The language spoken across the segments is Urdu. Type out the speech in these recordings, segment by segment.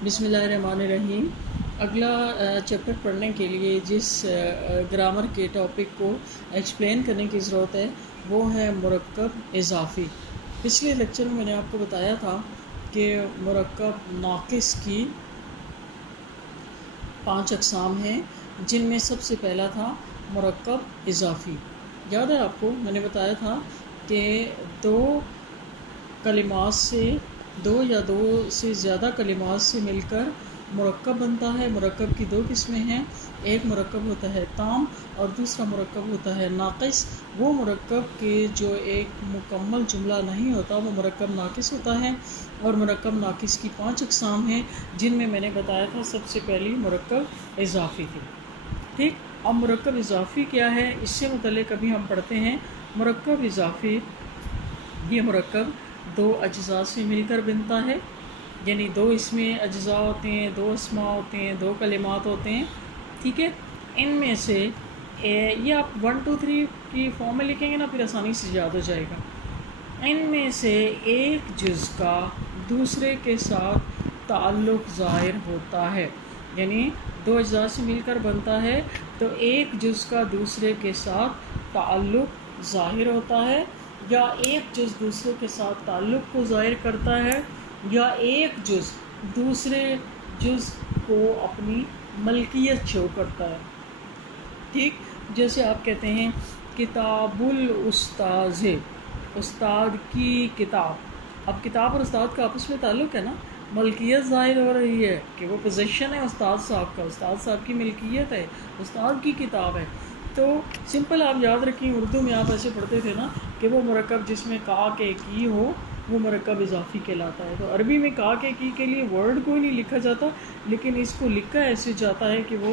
بسم اللہ الرحمن الرحیم۔ اگلا چیپٹر پڑھنے کے لیے جس گرامر کے ٹاپک کو ایکسپلین کرنے کی ضرورت ہے وہ ہے مرکب اضافی۔ پچھلے لیکچر میں نے آپ کو بتایا تھا کہ مرکب ناقص کی 5 اقسام ہیں، جن میں سب سے پہلا تھا مرکب اضافی۔ یاد ہے آپ کو میں نے بتایا تھا کہ دو یا دو سے زیادہ کلمات سے مل کر مرکب بنتا ہے۔ مرکب کی 2 قسمیں ہیں، ایک مرکب ہوتا ہے تام اور دوسرا مرکب ہوتا ہے ناقص۔ وہ مرکب کے جو ایک مکمل جملہ نہیں ہوتا وہ مرکب ناقص ہوتا ہے، اور مرکب ناقص کی 5 اقسام ہیں، جن میں میں نے بتایا تھا سب سے پہلی مرکب اضافی تھی۔ ٹھیک، اب مرکب اضافی کیا ہے اس سے متعلق ابھی ہم پڑھتے ہیں۔ مرکب اضافی یہ مرکب 2 اجزاء سے مل کر بنتا ہے، یعنی 2 اس میں اجزاء ہوتے ہیں، 2 اسماء ہوتے ہیں، 2 کلمات ہوتے ہیں۔ ٹھیک ہے، ان میں سے یہ آپ 1 2 3 کی فارم میں لکھیں گے نا، پھر آسانی سے یاد ہو جائے گا۔ ان میں سے ایک جز کا دوسرے کے ساتھ تعلق ظاہر ہوتا ہے، یعنی 2 اجزاء سے مل کر بنتا ہے تو ایک جز کا دوسرے کے ساتھ تعلق ظاہر ہوتا ہے، یا ایک جز دوسرے کے ساتھ تعلق کو ظاہر کرتا ہے، یا ایک جز دوسرے جز کو اپنی ملکیت شو کرتا ہے۔ ٹھیک، جیسے آپ کہتے ہیں کتاب الاستاذ، استاد کی کتاب۔ اب کتاب اور استاد کا آپس میں تعلق ہے نا، ملکیت ظاہر ہو رہی ہے کہ وہ پوزیشن ہے استاد صاحب کا، استاد صاحب کی ملکیت ہے، استاد کی کتاب ہے۔ تو سمپل آپ یاد رکھیں، اردو میں آپ ایسے پڑھتے تھے نا کہ وہ مرکب جس میں کا کے کی ہو وہ مرکب اضافی کہلاتا ہے۔ تو عربی میں کا کے لیے ورڈ کوئی نہیں لکھا جاتا، لیکن اس کو لکھا ایسے جاتا ہے کہ وہ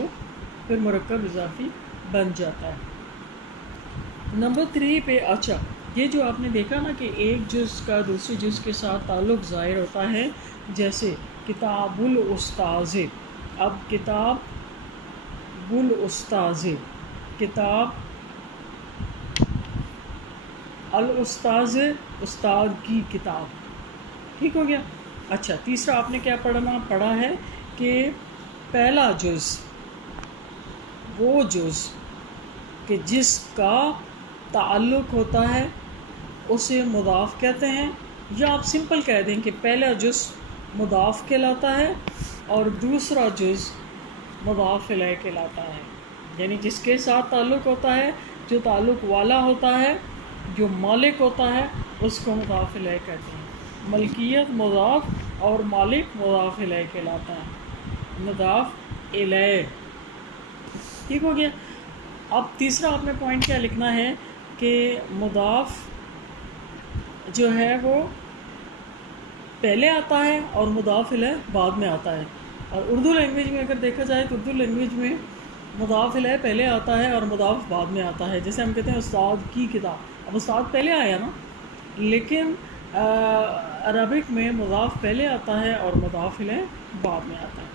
پھر مرکب اضافی بن جاتا ہے۔ نمبر 3 پہ اچھا، یہ جو آپ نے دیکھا نا کہ ایک جز کا دوسرے جز کے ساتھ تعلق ظاہر ہوتا ہے، جیسے کتاب الاستاذ۔ اب کتاب الاستاذ، کتاب الاستاذ، استاد کی کتاب۔ ٹھیک ہو گیا۔ اچھا، تیسرا آپ نے کیا پڑھا ہے کہ پہلا جز وہ جز کہ جس کا تعلق ہوتا ہے اسے مضاف کہتے ہیں، یا آپ سمپل کہہ دیں کہ پہلا جز مضاف کہلاتا ہے اور دوسرا جز مضاف الیہ کہلاتا ہے، یعنی جس کے ساتھ تعلق ہوتا ہے، جو تعلق والا ہوتا ہے، جو مالک ہوتا ہے، اس کو مضاف الیہ کہتے ہیں۔ ملکیت مضاف اور مالک مضاف الیہ کہلاتا ہے، مضاف الیہ۔ ٹھیک ہو گیا۔ اب تیسرا آپ نے پوائنٹ کیا لکھنا ہے کہ مضاف جو ہے وہ پہلے آتا ہے اور مضاف الیہ بعد میں آتا ہے۔ اور اردو لینگویج میں اگر دیکھا جائے تو اردو لینگویج میں مضاف الیہ پہلے آتا ہے اور مضاف بعد میں آتا ہے۔ جیسے ہم کہتے ہیں استاد کی کتاب، اب استاد پہلے آیا نا، لیکن عربک میں مضاف پہلے آتا ہے اور مضاف الیہ بعد میں آتا ہے۔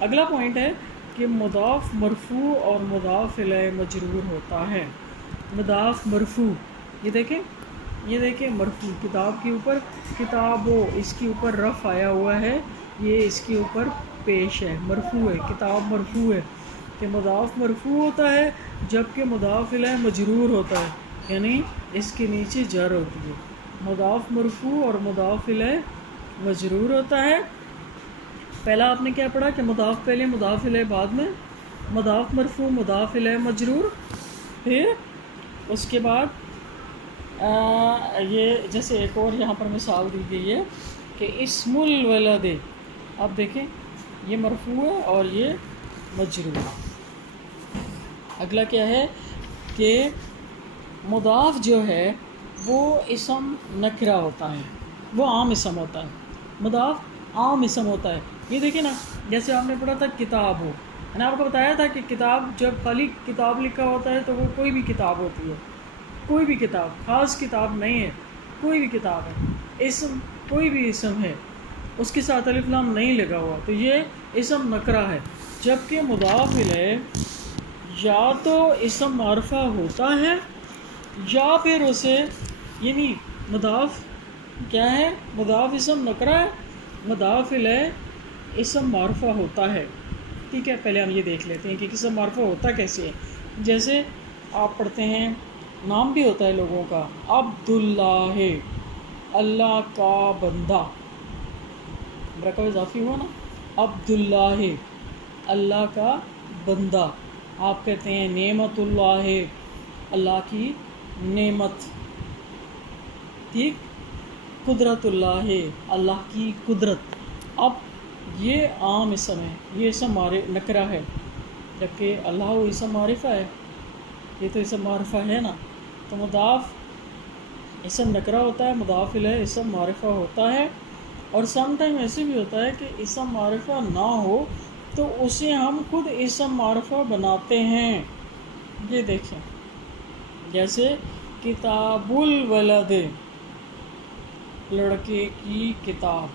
اگلا پوائنٹ ہے کہ مضاف مرفوع اور مضاف الیہ مجرور ہوتا ہے۔ مضاف مرفوع، یہ دیکھیں مرفوع، کتاب کے اوپر کتابوں، اس کے اوپر رفع آیا ہوا ہے، یہ اس کے اوپر پیش ہے، مرفوع ہے، کتاب مرفوع ہے۔ کہ مضاف مرفوع ہوتا ہے جبکہ مضاف الیہ مجرور ہوتا ہے، یعنی اس کے نیچے جر ہوتی ہے۔ مضاف مرفوع اور مضاف الیہ مجرور ہوتا ہے۔ پہلا آپ نے کیا پڑھا کہ مضاف پہلے مضاف الیہ بعد میں، مضاف مرفوع مضاف الیہ مجرور۔ پھر اس کے بعد یہ جیسے ایک اور یہاں پر مثال دی گئی ہے کہ اسم الولد، اب دیکھیں یہ مرفوع ہے اور یہ مجرور۔ اگلا کیا ہے کہ مضاف جو ہے وہ اسم نکرہ ہوتا ہے، وہ عام اسم ہوتا ہے، مضاف عام اسم ہوتا ہے۔ یہ دیکھیں نا، جیسے آپ نے پڑھا تھا کتاب ہو، میں نے آپ کو بتایا تھا کہ کتاب جب خالی کتاب لکھا ہوتا ہے تو وہ کوئی بھی کتاب ہوتی ہے، کوئی بھی کتاب، خاص کتاب نہیں ہے، کوئی بھی کتاب ہے۔ اسم کوئی بھی اسم ہے، اس کے ساتھ الف لام نہیں لگا ہوا تو یہ اسم نکرہ ہے۔ جبکہ مضاف الیہ یا تو اسم معرفہ ہوتا ہے یا پھر اسے، یعنی مضاف کیا ہے، مضاف اسم نکرہ ہے، مضاف الیہ اسم معرفہ ہوتا ہے. ٹھیک ہے، پہلے ہم یہ دیکھ لیتے ہیں کہ اسم معرفہ ہوتا کیسے ہے. جیسے آپ پڑھتے ہیں نام بھی ہوتا ہے لوگوں کا، عبداللہ، اللہ کا بندہ، مرکب اضافی ہوا نا، عبداللہ اللہ کا بندہ. آپ کہتے ہیں نعمت اللہ، اللہ کی نعمت. ٹھیک، قدرت اللہ، اللہ کی قدرت. اب یہ عام اسم ہے، یہ اسم نکرہ ہے، جبکہ اللہ وہ اسم معرفہ ہے. یہ تو اسم معرفہ ہے نا. تو مضاف اسم نکرہ ہوتا ہے، مضاف الیہ اسم معرفہ ہوتا ہے. اور سم ٹائم ایسے بھی ہوتا ہے کہ اسم معرفہ نہ ہو تو اسے ہم خود اسم معرفہ بناتے ہیں. یہ دیکھیں، جیسے کتاب الولد، لڑکے کی کتاب.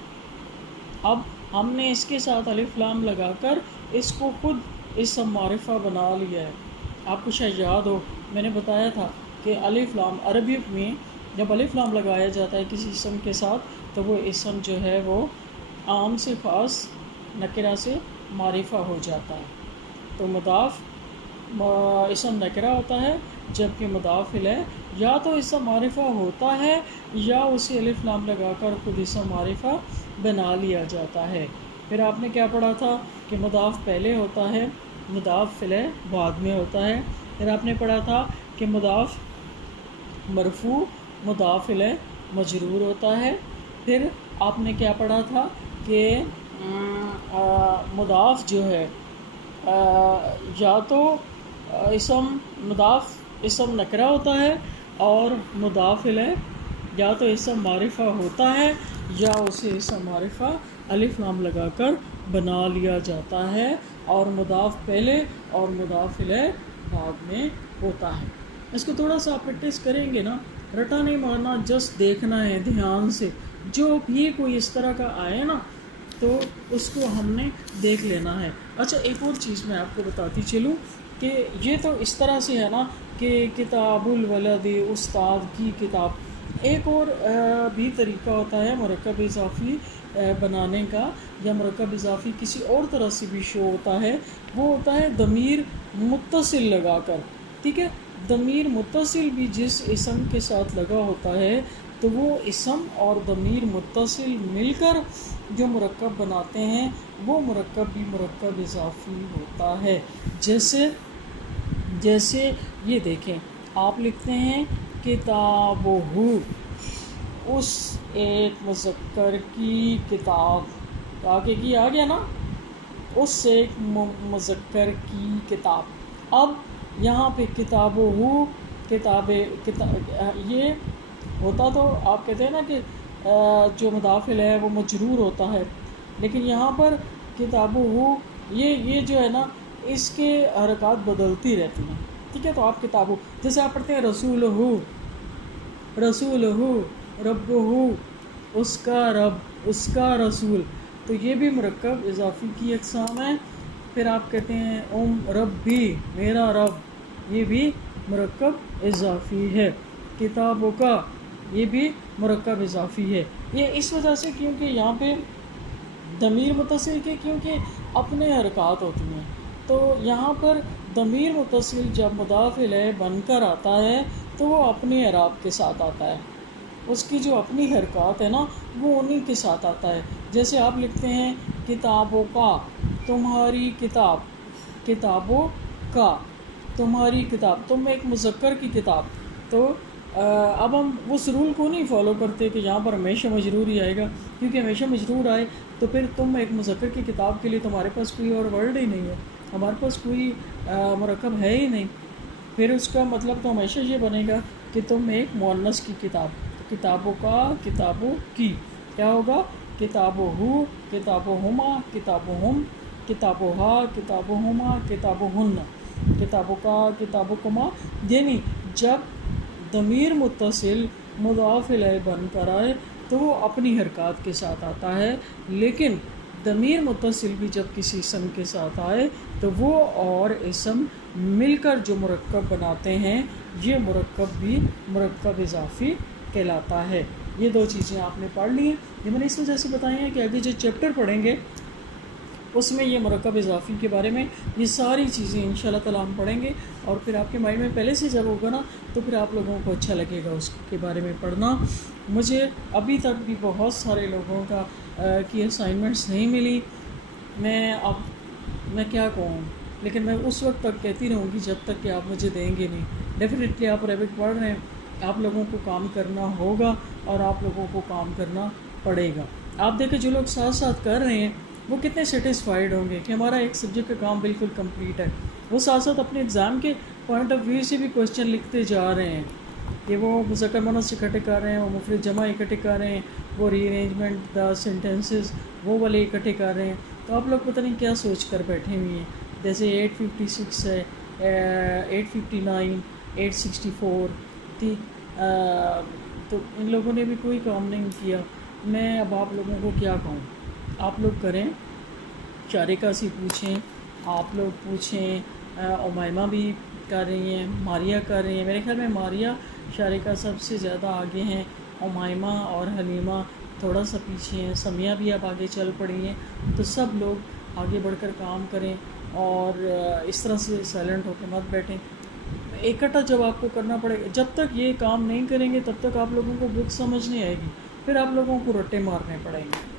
اب ہم نے اس کے ساتھ الف لام لگا کر اس کو خود اسم معرفہ بنا لیا ہے. آپ کو شاید یاد ہو، میں نے بتایا تھا کہ الف لام عربی میں جب الف لام لگایا جاتا ہے کسی اسم کے ساتھ تو وہ اسم جو ہے وہ عام سے خاص نکرہ سے معرفہ ہو جاتا ہے. تو مضاف اسم نکرہ ہوتا ہے، جبکہ مضاف الیہ یا تو اسم معرفہ ہوتا ہے یا اسے الف لام لگا کر خود اسم معرفہ بنا لیا جاتا ہے. پھر آپ نے کیا پڑھا تھا کہ مضاف پہلے ہوتا ہے، مضاف الیہ بعد میں ہوتا ہے. پھر آپ نے پڑھا تھا کہ مضاف مرفوع مضاف الیہ مجرور ہوتا ہے. پھر آپ نے کیا پڑھا تھا کہ مضاف جو ہے یا تو مضاف اسم نکرہ ہوتا ہے اور مضاف الیہ یا تو اسم معرفہ ہوتا ہے یا اسے اسم معرفہ الف لام لگا کر بنا لیا جاتا ہے، اور مضاف پہلے اور مضاف الیہ بعد میں ہوتا ہے. اس کو تھوڑا سا آپ پریکٹس کریں گے نا، رٹا نہیں مارنا، جسٹ دیکھنا ہے دھیان سے. جو بھی کوئی اس طرح کا آئے نا تو اس کو ہم نے دیکھ لینا ہے. اچھا، ایک اور چیز میں آپ کو بتاتی چلوں کہ یہ تو اس طرح سے ہے نا کہ کتاب الولد، استاد کی کتاب. ایک اور بھی طریقہ ہوتا ہے مرکب اضافی بنانے کا، یا مرکب اضافی کسی اور طرح سے بھی شو ہوتا ہے. وہ ہوتا ہے ضمیر متصل لگا کر. ٹھیک ہے، ضمیر متصل بھی جس اسم کے ساتھ لگا ہوتا ہے تو وہ اسم اور ضمیر متصل مل کر جو مرکب بناتے ہیں وہ مرکب بھی مرکب اضافی ہوتا ہے. جیسے یہ دیکھیں، آپ لکھتے ہیں کتابہ، اس ایک مذکر کی کتاب، آگے کی آ گیا نا، اس ایک مذکر کی کتاب. اب یہاں پہ کتابہ یہ ہوتا تو آپ کہتے ہیں نا کہ جو مضاف الیہ وہ مجرور ہوتا ہے، لیکن یہاں پر کتابہ یہ جو ہے نا اس کے حرکات بدلتی رہتی ہیں. ٹھیک ہے، تو آپ کتابہ، جیسے آپ پڑھتے ہیں رسولہ، ربہ، اس کا رب، اس کا رسول، تو یہ بھی مرکب اضافی کی اقسام ہیں. پھر آپ کہتے ہیں ربی، میرا رب، یہ بھی مرکب اضافی ہے. کتابوں کا، یہ بھی مرکب اضافی ہے. یہ اس وجہ سے کیونکہ یہاں پہ ضمیر متصل کے کیونکہ اپنے حرکات ہوتی ہیں، تو یہاں پر ضمیر متصل جب مضاف الیہ بن کر آتا ہے تو وہ اپنے اعراب کے ساتھ آتا ہے، اس کی جو اپنی حرکات ہے نا وہ انہی کے ساتھ آتا ہے. جیسے آپ لکھتے ہیں کتابوں کا، تمہاری کتاب، کتابوں کا، تمہاری کتاب، تم ایک مذکر کی کتاب. تو اب ہم اس رول کو نہیں فالو کرتے کہ یہاں پر ہمیشہ مجرور ہی آئے گا، کیونکہ ہمیشہ مجرور آئے تو پھر تم ایک مذکر کی کتاب کے لیے تمہارے پاس کوئی اور ورڈ ہی نہیں ہے، ہمارے پاس کوئی مرکب ہے ہی نہیں. پھر اس کا مطلب تو ہمیشہ یہ بنے گا کہ تم ایک مؤنث کی کتاب. کتابوں کا، کتابوں کی، کیا ہوگا؟ کتابہ، کتابہما، کتابہم، کتابہا، کتابہما، کتابہن، کتابوں کا، کتابکما. یعنی جب ضمیر متصل مضاف الیہ بن کر آئے تو وہ اپنی حرکات کے ساتھ آتا ہے، لیکن ضمیر متصل بھی جب کسی اسم کے ساتھ آئے تو وہ اور اسم مل کر جو مرکب بناتے ہیں یہ مرکب بھی مرکب اضافی کہلاتا ہے. یہ دو چیزیں آپ نے پڑھ لی ہیں، یہ میں نے اس وجہ سے بتائی ہیں کہ آگے جو چیپٹر پڑھیں گے اس میں یہ مرکب اضافی کے بارے میں یہ ساری چیزیں انشاءاللہ تعالیٰ ہم پڑھیں گے، اور پھر آپ کے مائنڈ میں پہلے سے جب ہوگا نا تو پھر آپ لوگوں کو اچھا لگے گا اس کے بارے میں پڑھنا۔ مجھے ابھی تک بھی بہت سارے لوگوں کا کی اسائنمنٹس نہیں ملی، میں کیا کہوں، لیکن میں اس وقت تک کہتی رہوں گی جب تک کہ آپ مجھے دیں گے نہیں۔ ڈیفینیٹلی آپ عربک پڑھ رہے ہیں، آپ لوگوں کو کام کرنا ہوگا اور آپ لوگوں کو کام کرنا پڑے گا۔ آپ دیکھیں جو لوگ ساتھ ساتھ کر رہے ہیں وہ کتنے سیٹسفائیڈ ہوں گے کہ ہمارا ایک سبجیکٹ کا کام بالکل کمپلیٹ ہے۔ وہ ساتھ ساتھ اپنے ایگزام کے پوائنٹ آف ویو سے بھی کوشچن لکھتے جا رہے ہیں کہ وہ مذکر مؤنث اکٹھے کر رہے ہیں، وہ مفرد جمع اکٹھے کر رہے ہیں، وہ ری ارینجمنٹ دا سینٹینسز وہ والے اکٹھے کر رہے ہیں۔ تو آپ لوگ پتہ نہیں کیا سوچ کر بیٹھے ہوئے ہیں، جیسے 856 ہے، 859، 864 تھی، تو ان لوگوں نے بھی کوئی کام نہیں کیا۔ میں اب آپ لوگوں کو کیا کہوں، آپ لوگ کریں، شارقہ سے پوچھیں، آپ لوگ پوچھیں، امائمہ بھی کر رہی ہیں، ماریہ کر رہی ہیں، میرے خیال میں ماریہ شارقہ سب سے زیادہ آگے ہیں، امائمہ اور حلیمہ تھوڑا سا پیچھے ہیں، سمیہ بھی اب آگے چل پڑی ہیں۔ تو سب لوگ آگے بڑھ کر کام کریں اور اس طرح سے سائلنٹ ہو کے مت بیٹھیں۔ اکٹھا جب آپ کو کرنا پڑے گا، جب تک یہ کام نہیں کریں گے تب تک آپ لوگوں کو بک سمجھ نہیں آئے گی، پھر آپ لوگوں کو رٹے مارنے پڑیں گے۔